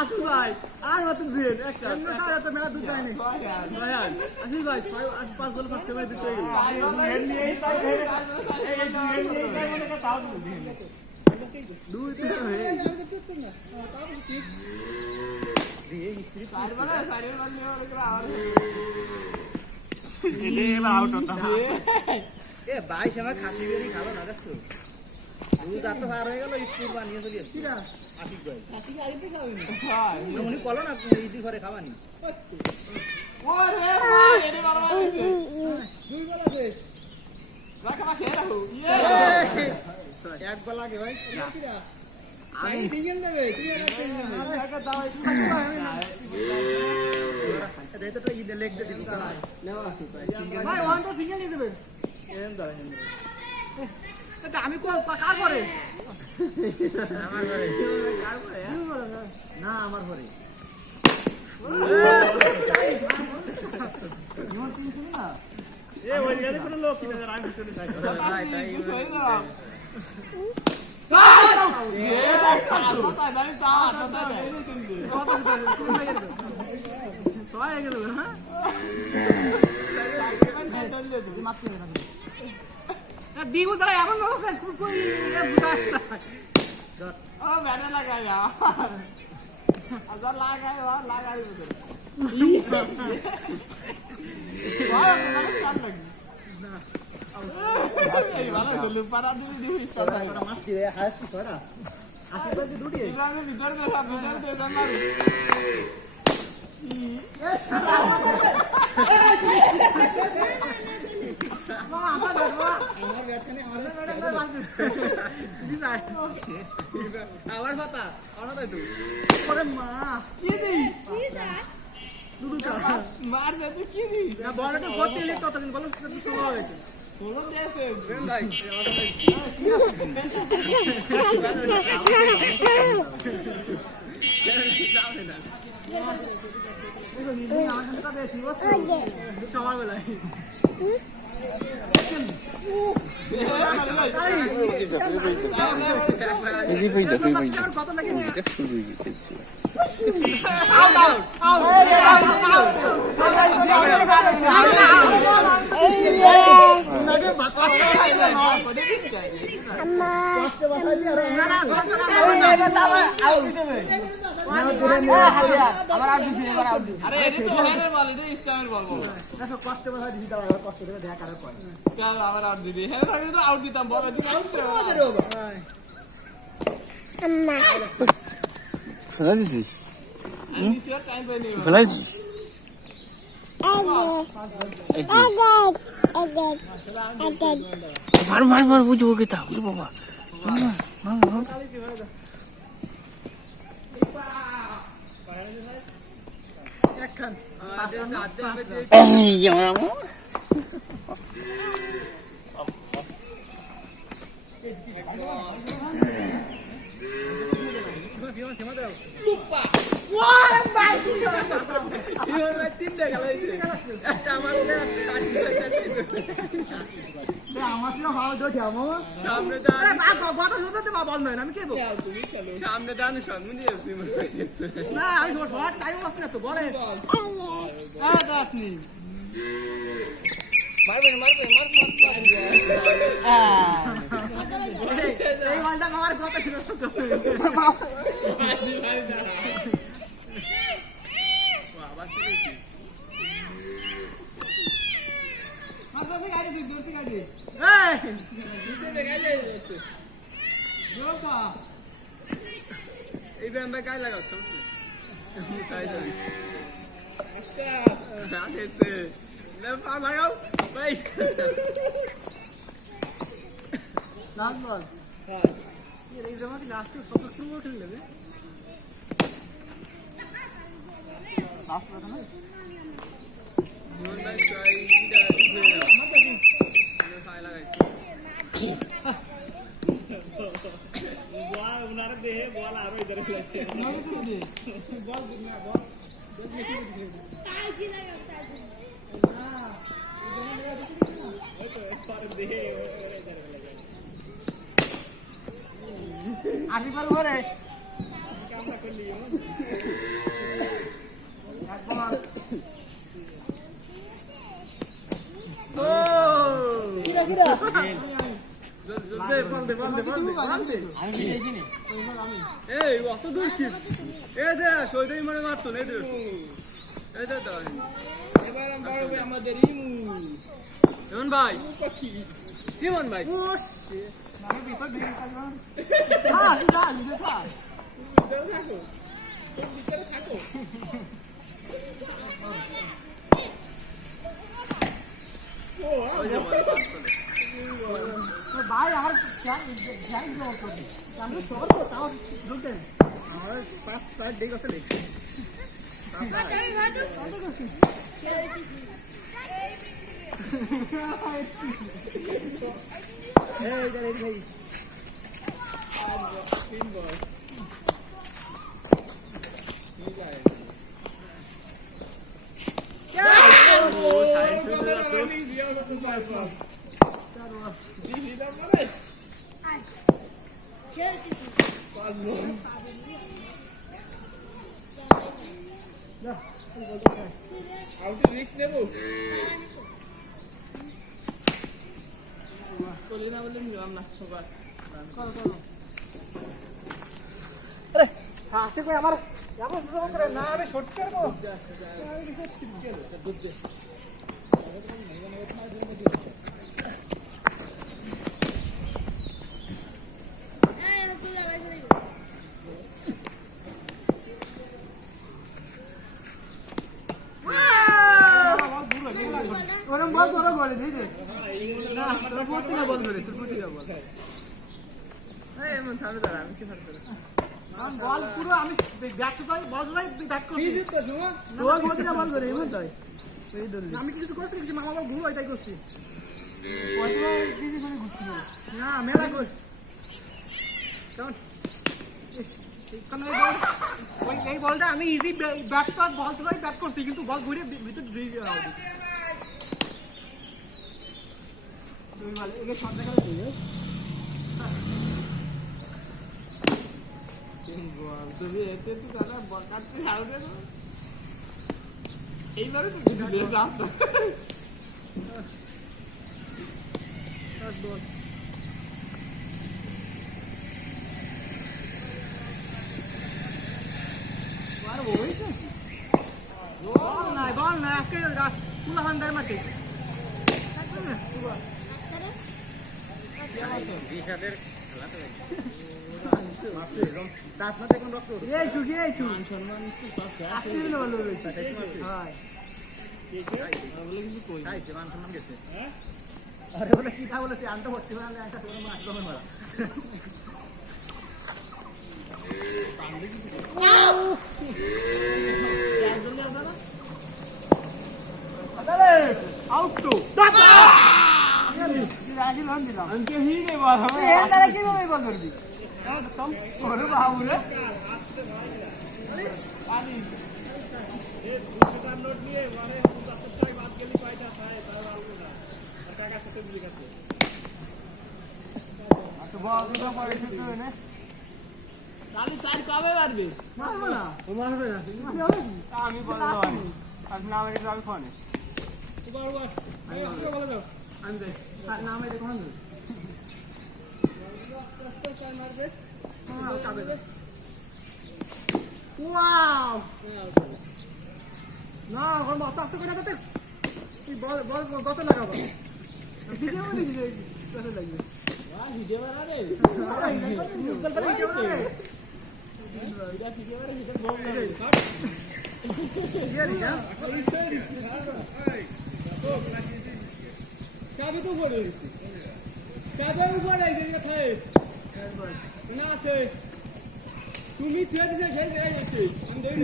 আসল ভাই আর মত দিন একটা সারা তো মেলা দুধ দেয়নি ছয়ান আসল ভাই 5 বল ফার্স্ট টাইম দিতে গেল দুই তিন হয়ে দিয়ে স্ত্রী চার বল এলে আউট হতো এ ভাই সময় খাসি বিরিয়ানি খালো না দেখছো দুধ এত ভার হয়ে গেল ইস্কুর বানিয়ে চলি কিরা আশিক ভাই খাসি আইতে খাওনি হ্যাঁ উনি বলো না ইদি ঘরে খাওয়ানি ওরে ভাই এনে মারবা দুই বেলা আছে রাখা খেয়ে রাখো এক বেলা লাগে ভাই কিরা আমি সিঙ্গেল নেবে তুমি একটা দাও একটু এটা তো ইদে লেগ দে দিবি নাও আসি ভাই ওয়ানটা সিঙ্গেল নিয়ে দেবেন এরকম দাঁড়ান এটা আমি কোন কার করে আমার ঘরে কার করে না আমার ঘরে এ ওই গাড়ি কোন লোক কিনা আমি ভিতরে যাই ভাই তাই দিগু তারা এমন নরছে কুকুর ও ব্যানে লাগাই না আজার লাগাই ও লাগাই বলে বাবা না চাপ লাগি না এই ভালো দলু পারা দিবি ইচ্ছা থাকে মাছ কি হাসতি ছড়া আসি বাজে দুটি আমি ভিতর দে সব ভিতর দে জানার আমার কথা অনাদাই তুই ওরে মা কি দেই দুদুটা মার দে তুই কি দিস না বড়টা গতি এলে ততদিন বলছ তো শুরু হয়েছে বলন দেছে ব্রেন ভাই সবার বেলায় Easy foi da foi bem. Música tudo isso. আরে এটি তো হেনের বল এটা ইসলামের বল বল দেখো কষ্ট কথা দিতে হবে কষ্ট করে দেখা আর কয় কাল আবার আউট দিবি হেন আমি তো আউট দিতাম বল দিন আউট করে আম্মা ফেলা দিছিস আমি সিয়া টাইম পাই নি ফেলা দিছিস মার বুঝবো কে তা বুঝবো বাবা সামনে দাঁড়ানো সামনে না আমি সবার টাইম আসছে না তো বলে আসনি মারবে এই বলটা আমার কথা ছিল এই ব্যায়ামটা গায়ে লাগাও লাগাও ভাই এই জামাতে লাস্টে কত শুরু উঠে নেবে লাস্ট কথা না জীবন ভাই এইটা খাই লাগাইছি বল উনারে দেহে বল আর ইধারে ফেলাছে মানে তো দে বল না বল বেশি দিতে তাই কি লাগাও তাই না এই জায়গা লাগা দিছি না ওই তো একবার দেহে ইধারে ফেলাছে আশি পার ঘরে ভাই আমার আমি সবার তো তাও ঢুকতে আমার 5-4 ডে গেছে দেখি হাসি করে আমার না আমি শর্ট করবো ওরম বল তোরা বলে দিই রে না তোর প্রতিটা বল ধরে তোর প্রতিটা বল এই এমন সামনে দাঁড়া আমি কি ফার করে বল পুরো আমি ব্যাক তো বল ধরে ব্যাক করছি কি জিত তো শুনো তোর প্রতিটা বল ধরে এমন তাই এই ধরে আমি কিছু করছি কিছু মামা বল ভুল হইতাই করছি কতবার দিদি মানে ঘুরছি না মেলা কই কেমন এই বলটা আমি ইজি ব্যাক শট বল ধরে ব্যাক করছি কিন্তু বল ঘুরে ভিতর দিয়ে যাওয়া দুই বল একে শট দেখা যাচ্ছে তিন বল তুমি এতে তো দাদা বল কাটতে যাবে না এইবারে তো কিছু বেশ রাস্তা শট বল আর ওইছে বল না আজকে পুরো হান্ডার মাঠে আউট তো अंके ही नहीं बात हमें ये तरह की नहीं बात कर दी तुम और बाबू रे पानी ये दूसरा नोट लिए माने 75 टाइम बात के लिए पाइटा था तार वाला ना काका साथे मिल गए तो बहुत तो पड़े तो ने काली साइड कবে মারবে মারবো না ও মারবে না আমি বলবো আজ না মেরে যাবে ফোনে তো বারবার আমি বলে দাও আমি দেখ নাম এটা কোন ওয়াও না ওর মাথা আস্তে করে দাও তুই বল বল কত লাগাবো ভিডিও মানে কত লাগবে ওয়া ভিডিও বানা রে মুকল করে ভিডিও বানা রে এটা ভিডিও বানা এটা বল না রে ये रिशा এই সাইড এই তো কাবি তো বড় হইছে কাবে উপরে এই যে খায় না আছে তুমি ছেড়ে দিছে সেই জায়গায় আমি দেই